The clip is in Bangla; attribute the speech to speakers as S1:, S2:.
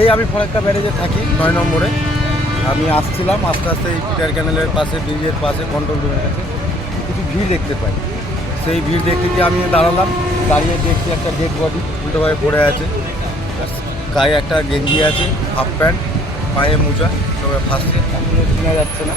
S1: এই আমি ফরাক্কা ব্যারেজে থাকি, নয় নম্বরে। আমি আসছিলাম, আস্তে আস্তে এই পিটার ক্যানেলের পাশে, ব্রিজের পাশে কন্ট্রোল রুমের কাছে। কিছু ভিড় দেখতে পাই। সেই ভিড় দেখতে গিয়ে আমি দাঁড়ালাম। দাঁড়িয়ে দেখছি একটা ডেড বডি উল্টোভাবে পড়ে আছে। গায়ে একটা গেঞ্জি আছে হাফ প্যান্ট পায়ে মোজা সবাই ফার্স্ট এখনও চেনা যাচ্ছে না।